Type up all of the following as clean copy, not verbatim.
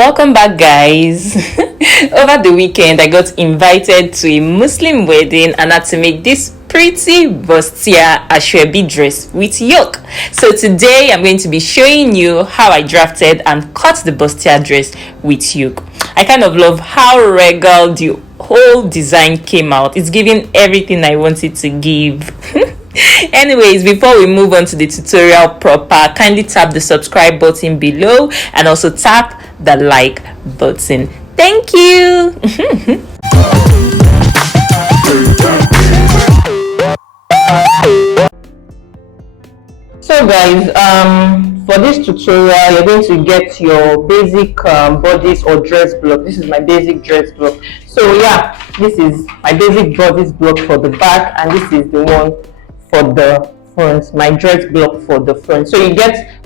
Welcome back, guys. Over the weekend I got invited to a Muslim wedding and had to make this pretty Bustier ASOEBI dress with yoke. So today I'm going to be showing you how I drafted and cut the Bustier dress with yoke. I kind of love how regal the whole design came out. It's giving everything I wanted to give. Anyways, before we move on to the tutorial proper, kindly tap the subscribe button below and also tap the like button. Thank you. So guys, for this tutorial you're going to get your basic bodice or dress block. This is my basic dress block. So yeah, this is my basic bodice block for the back, and this is the one for the front, my dress block for the front. So you get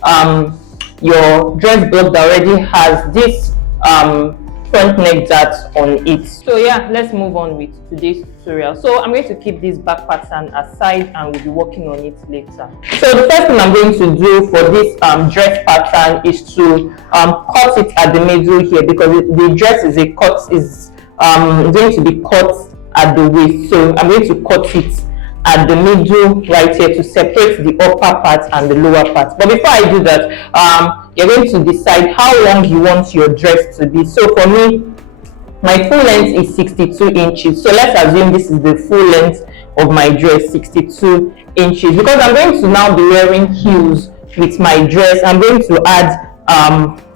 your dress block that already has this front neck dart on it. So yeah, let's move on with today's tutorial. So I'm going to keep this back pattern aside and we'll be working on it later. So the first thing I'm going to do for this dress pattern is to cut it at the middle here, because the dress is going to be cut at the waist. So I'm going to cut it at the middle right here to separate the upper part and the lower part. But before I do that, you're going to decide how long you want your dress to be. So for me, my full length is 62 inches. So let's assume this is the full length of my dress, 62 inches. Because I'm going to now be wearing heels with my dress, I'm going to add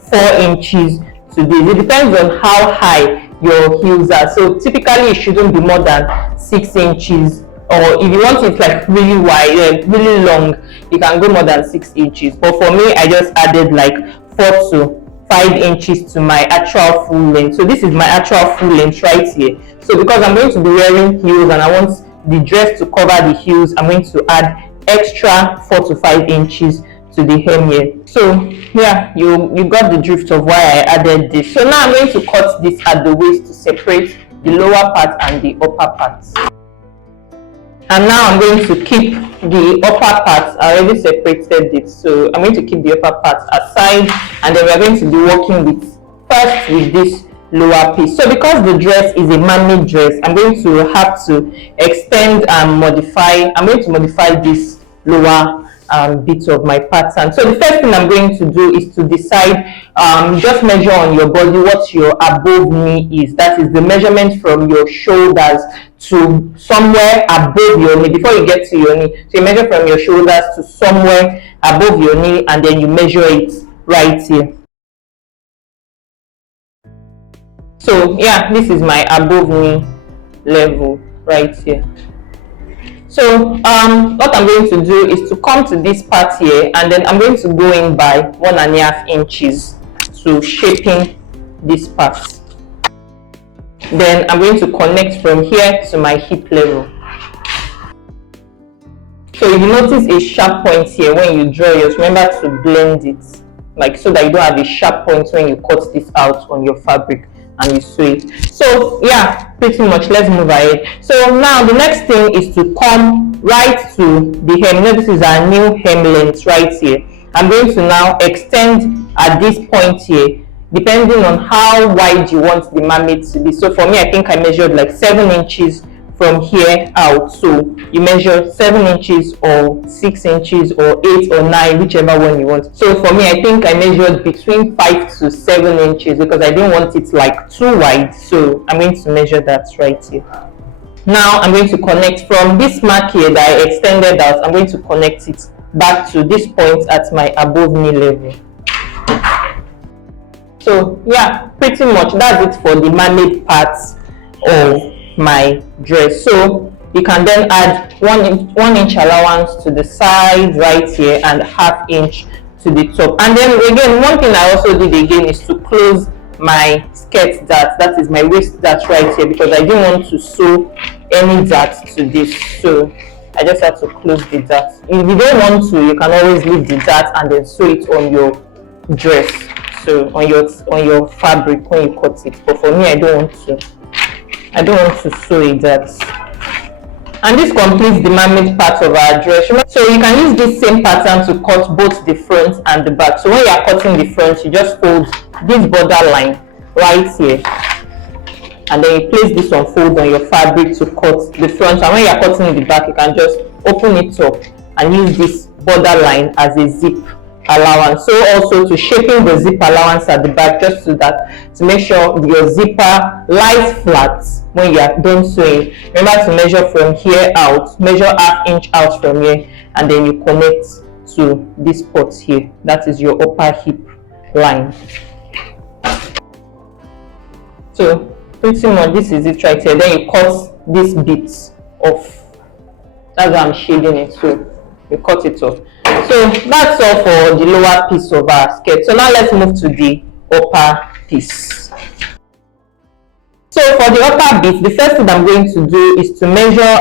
4 inches to this. It depends on how high your heels are. So typically it shouldn't be more than 6 inches. Or if you want it like really wide, really long, you can go more than 6 inches. But for me, I just added like 4 to 5 inches to my actual full length. So this is my actual full length right here. So because I'm going to be wearing heels and I want the dress to cover the heels, I'm going to add extra 4 to 5 inches to the hem here. So yeah, you got the drift of why I added this. So now I'm going to cut this at the waist to separate the lower part and the upper part. And now I'm going to keep the upper part. I already separated it, so I'm going to keep the upper part aside, and then we're going to be working with this lower piece. So because the dress is a mermaid dress, I'm going to have to extend and modify. I'm going to modify this lower bit of my pattern. So the first thing I'm going to do is to decide, just measure on your body what your above knee is. That is the measurement from your shoulders to somewhere above your knee before you get to your knee. So you measure from your shoulders to somewhere above your knee, and then you measure it right here. So yeah, this is my above knee level right here. So what I'm going to do is to come to this part here, and then I'm going to go in by 1.5 inches to shaping this part. Then I'm going to connect from here to my hip level. So if you notice a sharp point here when you draw yours, remember to blend it, like so that you don't have a sharp point when you cut this out on your fabric and you sew it. So yeah, pretty much, let's move ahead. So now the next thing is to come right to the hem. Now this is our new hem length right here. I'm going to now extend at this point here, depending on how wide you want the mermaid to be. So for me, I think I measured like 7 inches from here out. So you measure 7 inches or 6 inches or 8 or 9, whichever one you want. So for me, I think I measured between 5 to 7 inches because I didn't want it like too wide. So I'm going to measure that right here. Now I'm going to connect from this mark here that I extended out. I'm going to connect it back to this point at my above knee level. So yeah, pretty much that's it for the mermaid parts of my dress. So you can then add 1 inch allowance to the side right here and ½ inch to the top. And then again, one thing I also did again is to close my skirt dart, that is my waist dart right here, because I didn't want to sew any dart to this. So I just have to close the dart. If you don't want to, you can always leave the dart and then sew it on your dress, so on your fabric when you cut it. But for me, I don't want to sew it that. And this completes the mermaid part of our dress. So you can use this same pattern to cut both the front and the back. So when you are cutting the front, you just fold this border line right here, and then you place this fold on your fabric to cut the front. And when you are cutting the back, you can just open it up and use this border line as a zip allowance. So also to shaping the zip allowance at the back, just so that to make sure your zipper lies flat when you are done sewing. Remember to measure from here out, measure ½ inch out from here, and then you connect to this spot here. That is your upper hip line. So pretty much this is it right here. Then you cut these bits off. That's why I'm shading it, so you cut it off. So that's all for the lower piece of our skirt. So now let's move to the upper piece. So for the upper bit, the first thing I'm going to do is to measure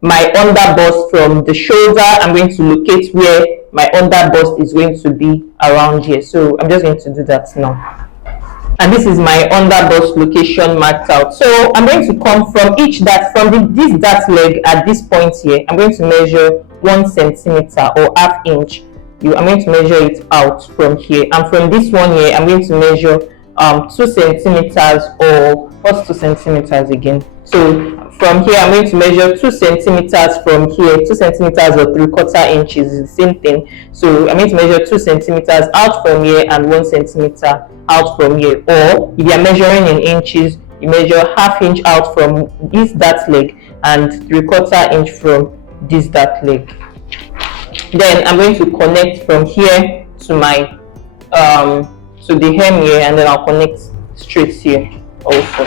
my under bust from the shoulder. I'm going to locate where my under bust is going to be around here. So I'm just going to do that now. And this is my under bust location marked out. So I'm going to come from each dart, from this dart leg at this point here. I'm going to measure 1 centimeter or ½ inch. I'm going to measure it out from here, and from this one here I'm going to measure 2 centimeters, or what's 2 centimeters again? So from here I'm going to measure 2 centimeters from here. 2 centimeters or 3/4 inches is the same thing. So I'm going to measure 2 centimeters out from here and 1 centimeter out from here. Or if you are measuring in inches, you measure ½ inch out from this dart leg and 3/4 inch from this dart leg. Then I'm going to connect from here to my to the hem here, and then I'll connect straight here also.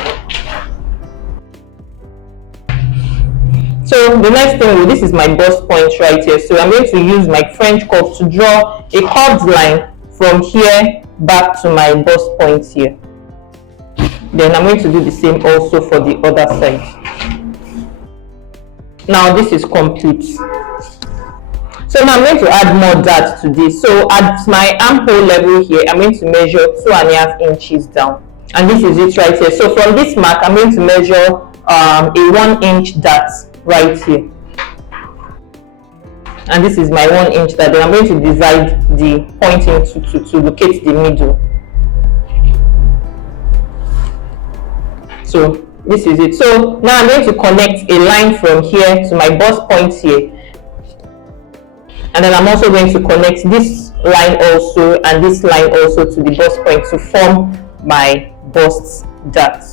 So the next thing, this is my bust point right here. So I'm going to use my French curve to draw a curved line from here back to my bust point here. Then I'm going to do the same also for the other side. Now this is complete. So now I'm going to add more dart to this. So at my armhole level here, I'm going to measure 2½ inches down, and this is it right here. So from this mark, I'm going to measure a 1 inch dart right here, and this is my 1 inch dart. Then I'm going to divide the point into two to locate the middle. So this is it. So now I'm going to connect a line from here to my bust point here, and then I'm also going to connect this line also and this line also to the bust point to form my bust dart.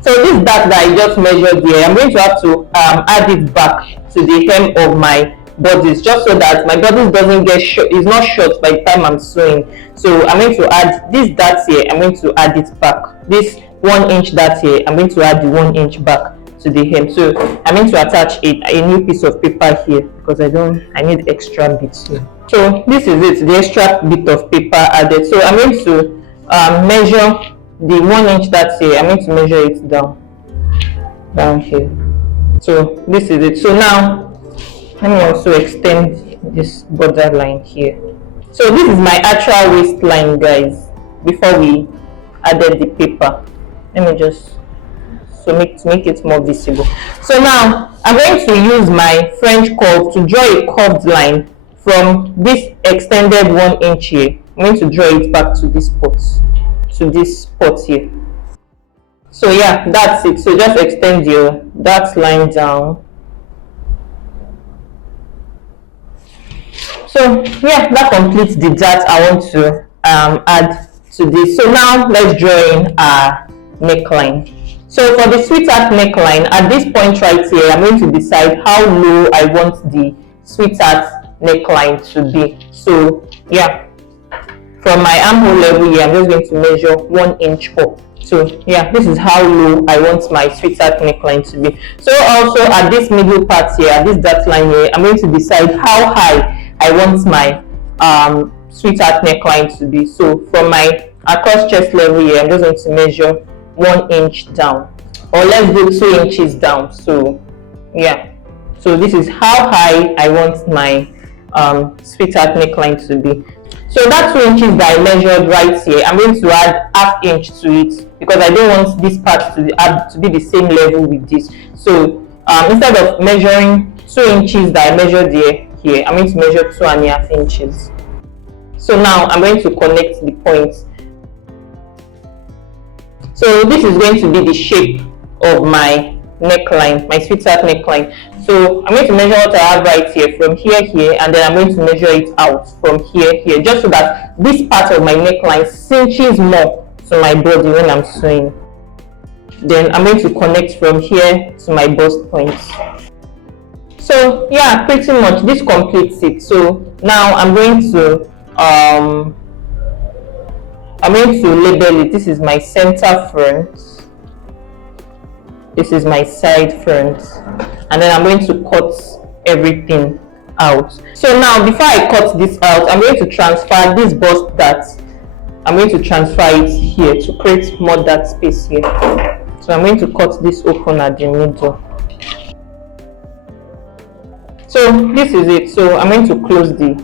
So this dart that I just measured here, I'm going to have to add it back to the hem of my bodice, just so that my bodice doesn't get short, is not short by the time I'm sewing. So I'm going to add this dart here, I'm going to add it back. This 1 inch dart here, I'm going to add the 1 inch back to the hem. So I'm going to attach a new piece of paper here, because I need extra bits here. So this is it, the extra bit of paper added. So I'm going to measure the 1 inch dart here. I'm going to measure it down here. So this is it. So now let me also extend this border line here. So this is my actual waistline, guys, before we added the paper. Let me just make it more visible. So now I'm going to use my French curve to draw a curved line from this extended 1 inch here. I'm going to draw it back to this spot here. So yeah, that's it. So just extend that line down. So yeah, that completes the dart I want to add to this. So now let's draw in our neckline. So for the sweetheart neckline, at this point right here, I'm going to decide how low I want the sweetheart neckline to be. So yeah, from my armhole level here, I'm just going to measure 1 inch up. So yeah, this is how low I want my sweetheart neckline to be. So also at this middle part here, at this dot line here, I'm going to decide how high I want my sweetheart neckline to be. So from my across chest level here, I'm just going to measure 1 inch down, or let's do 2 inches down. So yeah, so this is how high I want my sweetheart neckline to be. So that 2 inches that I measured right here, I'm going to add ½ inch to it because I don't want this part to be the same level with this. So instead of measuring 2 inches that I measured here, I'm going to measure 2.5 inches. So now I'm going to connect the points. So this is going to be the shape of my neckline, my sweetheart neckline. So I'm going to measure what I have right here from here, and then I'm going to measure it out from here, just so that this part of my neckline cinches more to my body when I'm sewing. Then I'm going to connect from here to my bust points. So yeah, pretty much this completes it. So now I'm going to label it. This is my center front, this is my side front, and then I'm going to cut everything out. So now before I cut this out, I'm going to transfer this bust dart. I'm going to transfer it here to create more dart space here. So I'm going to cut this open at the middle. So this is it. So I'm going to close the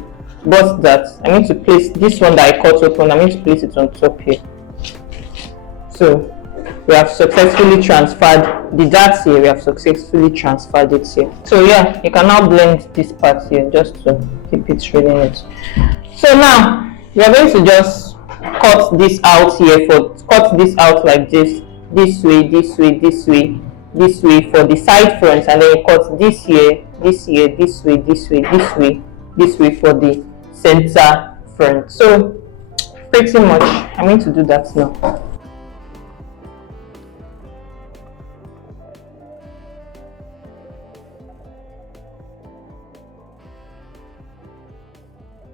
bust dart. I'm going to place this one that I cut open, I'm going to place it on top here. So we have successfully transferred the darts here, we have successfully transferred it here. So yeah, you can now blend this part here just to keep it really neat. So now we are going to just cut this out here, cut this out like this way, this way, this way, this way for the side fronts, and then you cut this here, this way, this way, this way, this way for the center front. So pretty much I'm going to do that now.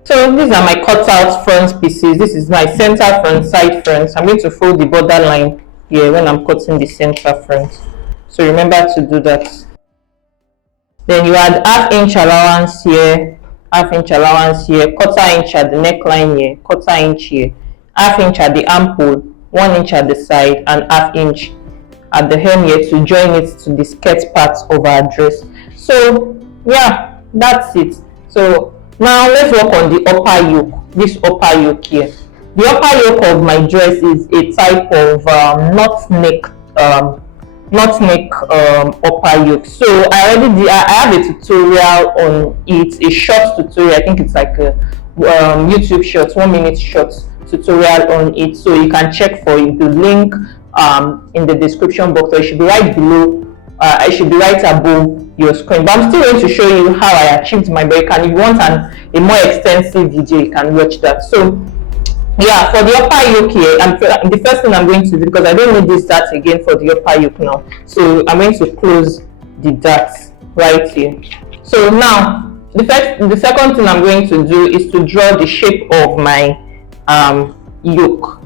So these are my cut out front pieces. This is my center front, side front. I'm going to fold the border line here when I'm cutting the center front. So remember to do that. Then you add ½ inch allowance here, ½ inch allowance here, 1/4 inch at the neckline here, 1/4 inch here, ½ inch at the armhole, 1 inch at the side, and ½ inch at the hem here to join it to the skirt part of our dress. So yeah, that's it. So now let's work on the upper yoke, this upper yoke here. The upper yoke of my dress is a type of knot neck upper yoke. So I have a tutorial on it, a short tutorial. I think it's like a YouTube short, 1 minute short tutorial on it. So you can check for it. The link in the description box, or it should be right below. It should be right above your screen. But I'm still going to show you how I achieved my break, and if you want a more extensive video, you can watch that. So yeah, for the upper yoke here, the first thing I'm going to do, because I don't need this dart again for the upper yoke now, so I'm going to close the dart right here. So now the second thing I'm going to do is to draw the shape of my yoke.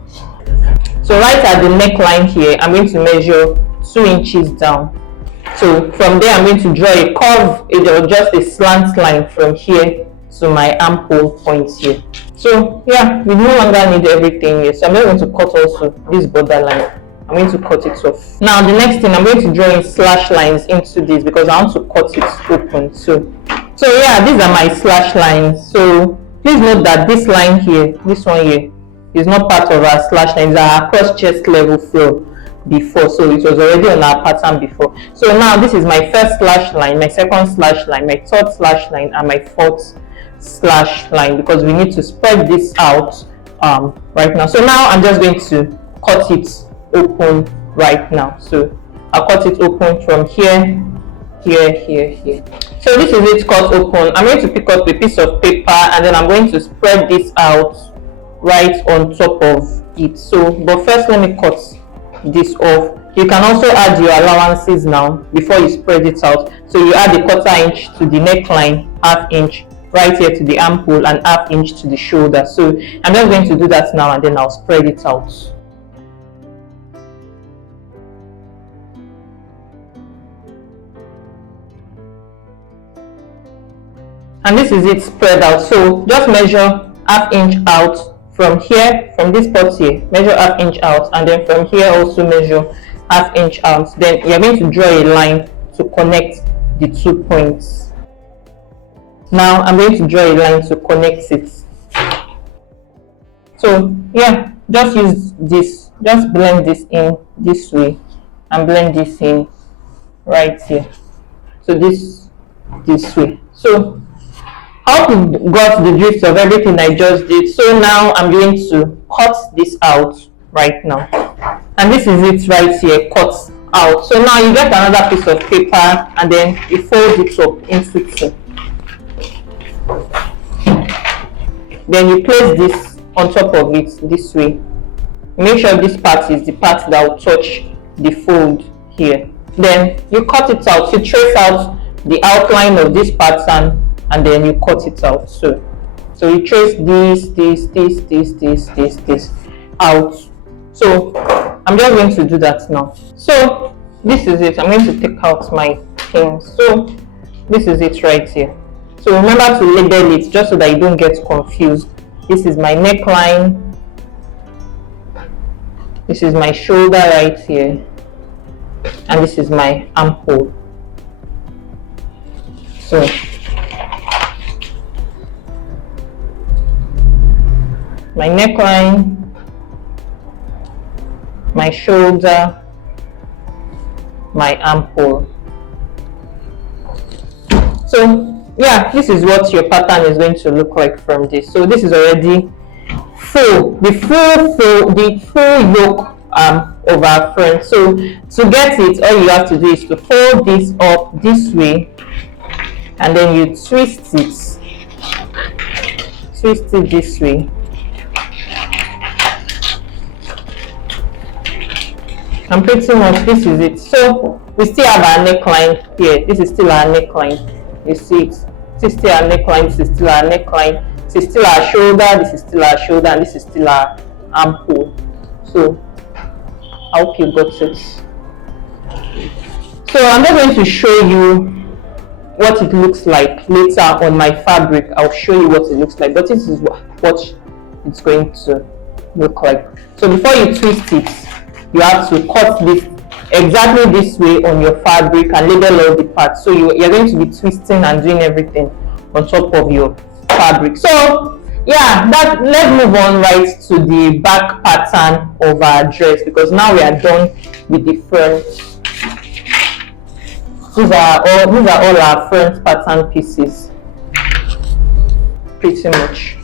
So right at the neckline here, I'm going to measure 2 inches down. So from there, I'm going to draw a curve, or just a slant line from here to my armhole point here. So yeah, we no longer need everything here. So I'm going to cut also this border line. I'm going to cut it off. Now the next thing, I'm going to draw in slash lines into this because I want to cut it open. So yeah, these are my slash lines. So please note that this line here, this one here, is not part of our slash lines. Our cross chest level floor before, so it was already on our pattern before. So now this is my first slash line, my second slash line, my third slash line, and my fourth slash line, because we need to spread this out right now. So now I'm just going to cut it open right now. So I'll cut it open from here. So this is it cut open. I'm going to pick up a piece of paper, and then I'm going to spread this out right on top of it. So but first let me cut this off. You can also add your allowances now before you spread it out. So you add a 1/4 inch to the neckline, ½ inch right here to the armhole, and ½ inch to the shoulder. So I'm just going to do that now, and then I'll spread it out. And this is it spread out. So just measure ½ inch out from here, from this part here, measure ½ inch out, and then from here also measure ½ inch out. Then you're going to draw a line to connect the 2 points. Now I'm going to draw a line to connect it. So yeah, just use this, just blend this in this way and blend this in right here. So this way. So I hope you got the gist of everything I just did. So now I'm going to cut this out right now, and this is it right here, cut out. So now you get another piece of paper and then you fold it up into two. Then you place this on top of it this way. Make sure this part is the part that will touch the fold here. Then you cut it out. You trace out the outline of this pattern and then you cut it out. So you trace this out. So I'm just going to do that now. So this is it. I'm going to take out my pins. So this is it right here. So remember to label it just so that you don't get confused. This is my neckline. This is my shoulder right here. And this is my armhole. So my neckline, my shoulder, my armhole. So yeah, this is what your pattern is going to look like from this. So this is already full, the full yoke of our front. So to get it, all you have to do is to fold this up this way and then you twist it this way. And pretty much this is it. So we still have our neckline here. This is still our neckline. You see it. This is still our neckline. This is still our neckline. This is still our shoulder. This is still our shoulder, and this is still our armhole. So I hope you got it. So I'm just going to show you what it looks like later on my fabric. I'll show you what it looks like, but this is what it's going to look like. So before you twist it, you have to cut this exactly this way on your fabric and label all the parts. So you're going to be twisting and doing everything on top of your fabric. So yeah, let's move on right to the back pattern of our dress, because now we are done with the front. These are all our front pattern pieces, pretty much.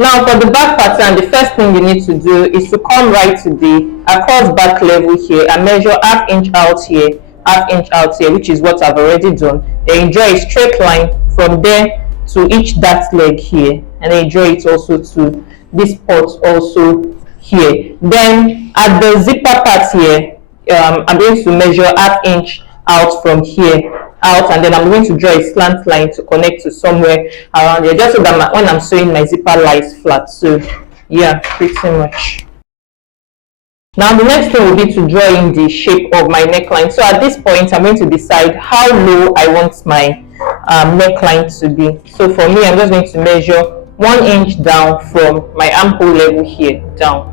Now for the back pattern, the first thing you need to do is to come right to the across back level here and measure ½ inch out here, ½ inch out here, which is what I've already done. Then you draw a straight line from there to each dart leg here, and then you draw it also to this part also here. Then at the zipper part here, I'm going to measure ½ inch out from here out, and then I'm going to draw a slant line to connect to somewhere around here, just so that when I'm sewing, my zipper lies flat. So yeah, pretty much. Now the next thing will be to draw in the shape of my neckline. So at this point, I'm going to decide how low I want my neckline to be. So for me, I'm just going to measure 1 inch down from my armhole level here down.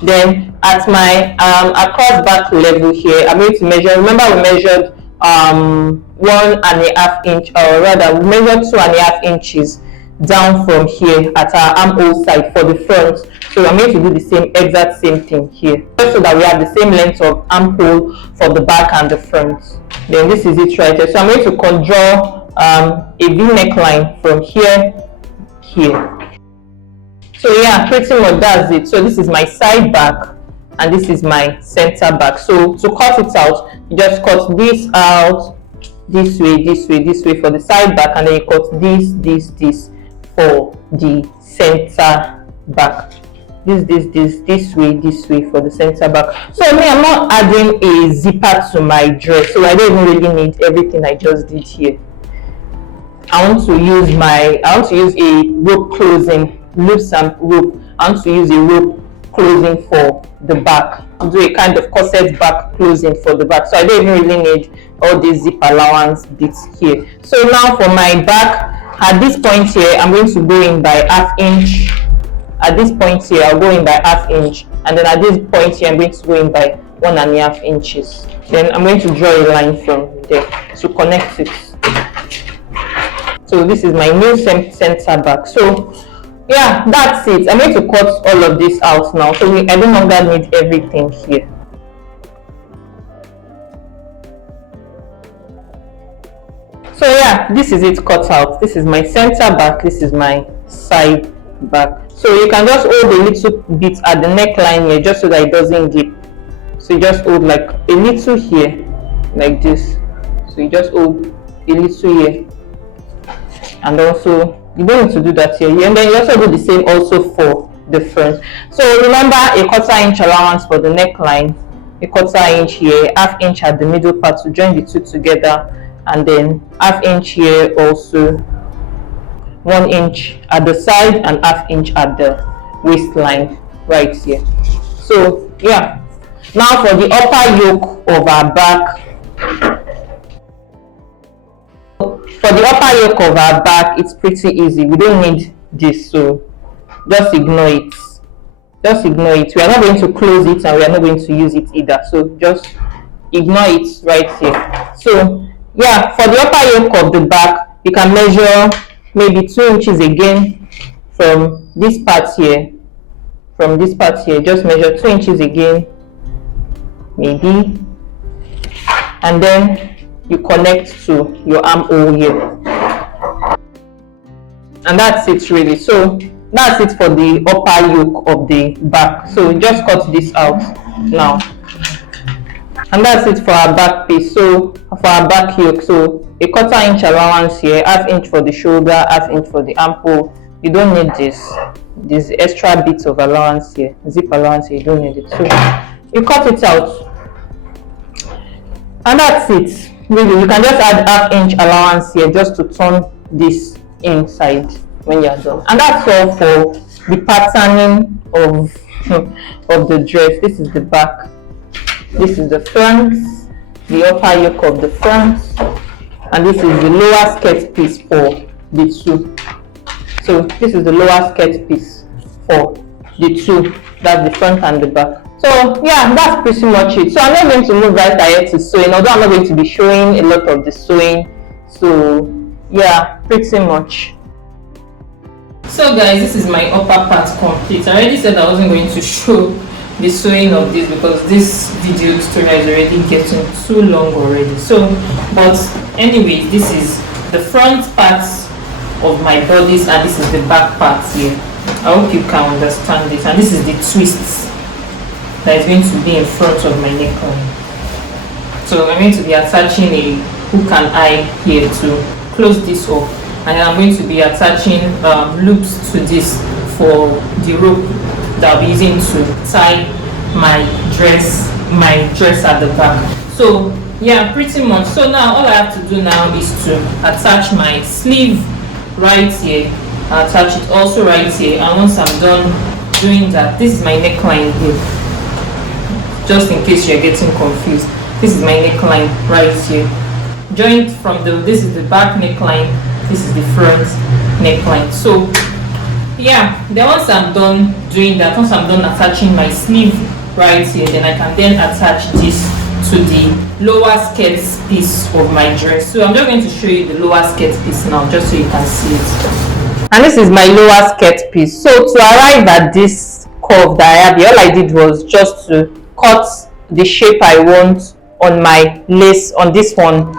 Then at my across back level here, I'm going to measure. Remember, we measured 1½ inch, or rather, we measured 2½ inches down from here at our armhole side for the front. So I'm going to do the exact same thing here, just so that we have the same length of armhole for the back and the front. Then this is it right here. So I'm going to draw a V neckline from here. So yeah, pretty much that's it. So this is my side back and this is my center back. So to cut it out, you just cut this out this way for the side back, and then you cut this for the center back. This way for the center back. So me, I'm not adding a zipper to my dress, so I don't even really need everything I just did here. I want to use a rope closing, loops and rope. I want to use a rope closing for the back, do a kind of corset back closing for the back. So I don't even really need all these zip allowance bits here. So now for my back, at this point here, I'm going to go in by ½ inch. At this point here, I'll go in by ½ inch, and then at this point here, I'm going to go in by 1½ inches. Then I'm going to draw a line from there to connect it. So this is my new center back. So yeah, that's it. I'm going to cut all of this out now, so I no longer need everything here. So yeah, this is it cut out. This is my center back, this is my side back. So you can just hold a little bit at the neckline here, just so that it doesn't gape. So you just hold like a little here, like this. So you just hold a little here, and also you don't need to do that here. And then you also do the same also for the front. So remember, a 1/4 inch allowance for the neckline, a 1/4 inch here, 1/2 inch at the middle part to join the two together, and then 1/2 inch here also, 1 inch at the side and 1/2 inch at the waistline right here. So yeah, now for the upper yoke of our back. For the upper yoke of our back, it's pretty easy. We don't need this, so just ignore it. Just ignore it. We are not going to close it, and we are not going to use it either, so just ignore it right here. So yeah, for the upper yoke of the back, you can measure maybe 2 inches again from this part here. From this part here, just measure 2 inches again, maybe, and then you connect to your armhole here, and that's it really. So that's it for the upper yoke of the back. So just cut this out now, and that's it for our back piece. So for our back yoke, so a 1/4 inch allowance here, 1/2 inch for the shoulder, 1/2 inch for the armhole. You don't need this extra bits of allowance here, zip allowance here, you don't need it. So you cut it out, and that's it really. You can just add 1/2 inch allowance here just to turn this inside when you're done. And that's all for the patterning of of the dress. This is the back, this is the front, the upper yoke of the front, and this is the lower skirt piece for the two. So this is the lower skirt piece for the two, that's the front and the back. So yeah, that's pretty much it. So I'm not going to move right ahead to sewing, although I'm not going to be showing a lot of the sewing. So yeah, pretty much. So guys, this is my upper part complete. I already said I wasn't going to show the sewing of this because this video tutorial is already getting too long already. So but anyways, this is the front part of my bodice, and this is the back part here. I hope you can understand this. And this is the twists that is going to be in front of my neckline. So I'm going to be attaching a hook and eye here to close this up, and I'm going to be attaching loops to this for the rope that I'll be using to tie my dress at the back. So yeah, pretty much. So now all I have to do now is to attach my sleeve right here, attach it also right here, and once I'm done doing that, this is my neckline here, just in case you're getting confused. This is my neckline right here, joined from this is the back neckline, this is the front neckline. So yeah, then once I'm done doing that, once I'm done attaching my sleeve right here, then I can then attach this to the lower skirt piece of my dress. So I'm just going to show you the lower skirt piece now, just so you can see it. And this is my lower skirt piece. So to arrive at this curve that I have here, all I did was just to cut the shape I want on my lace, on this one,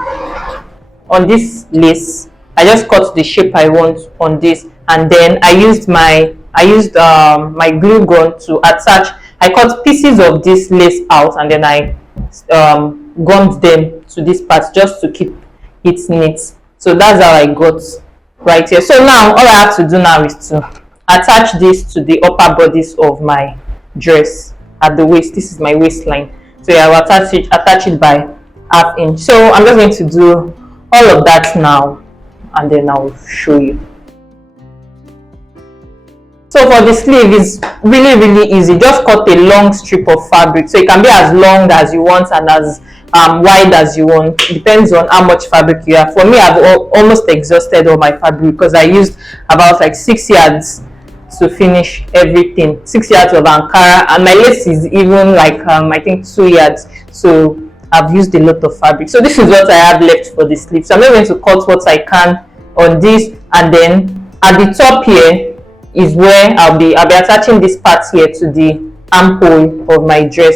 on this lace. I just cut the shape I want on this, and then I used my glue gun to attach. I cut pieces of this lace out, and then I gunned them to this part just to keep it neat. So that's how I got right here. So now all I have to do now is to attach this to the upper bodice of my dress at the waist. This is my waistline. So yeah, I will attach it by 1/2 inch. So I'm just going to do all of that now, and then I'll show you. So for the sleeve, it's really easy. Just cut a long strip of fabric, so it can be as long as you want and as wide as you want. It depends on how much fabric you have. For me, I've almost exhausted all my fabric because I used about like 6 yards to finish everything. 6 yards of Ankara, and my lace is even like I think 2 yards. So I've used a lot of fabric. So this is what I have left for the sleeve. So I'm not going to cut what I can on this, and then at the top here is where I'll be attaching this part here to the armhole of my dress.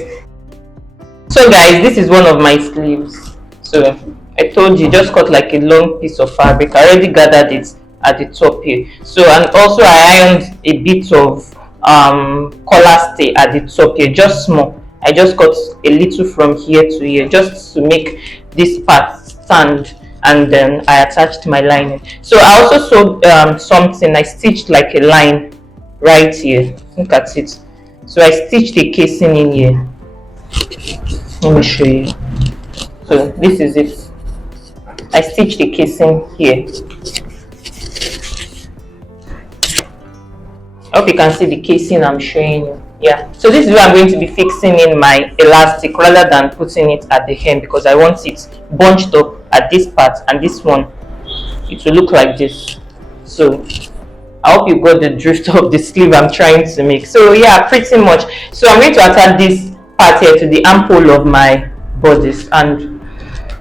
So guys, this is one of my sleeves. So I told you, just cut like a long piece of fabric. I already gathered it at the top here. So, and also I ironed a bit of collar stay at the top here, just small. I just cut a little from here to here just to make this part stand, and then I attached my lining. So I also sewed something. I stitched like a line right here. Look at it. So I stitched a casing in here. Let me show you. So this is it. I stitched the casing here. I hope you can see the casing I'm showing you. Yeah, so this is where I'm going to be fixing in my elastic rather than putting it at the hem, because I want it bunched up at this part, and this one, it will look like this. So I hope you got the drift of the sleeve I'm trying to make. So yeah, pretty much. So I'm going to attach this part here to the armhole of my bodice, and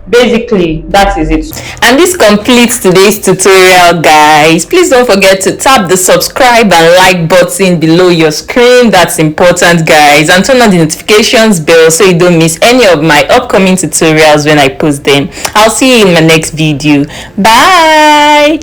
basically that is it. And this completes today's tutorial, guys. Please don't forget to tap the subscribe and like button below your screen. That's important, guys, and turn on the notifications bell so you don't miss any of my upcoming tutorials when I post them. I'll see you in my next video. Bye.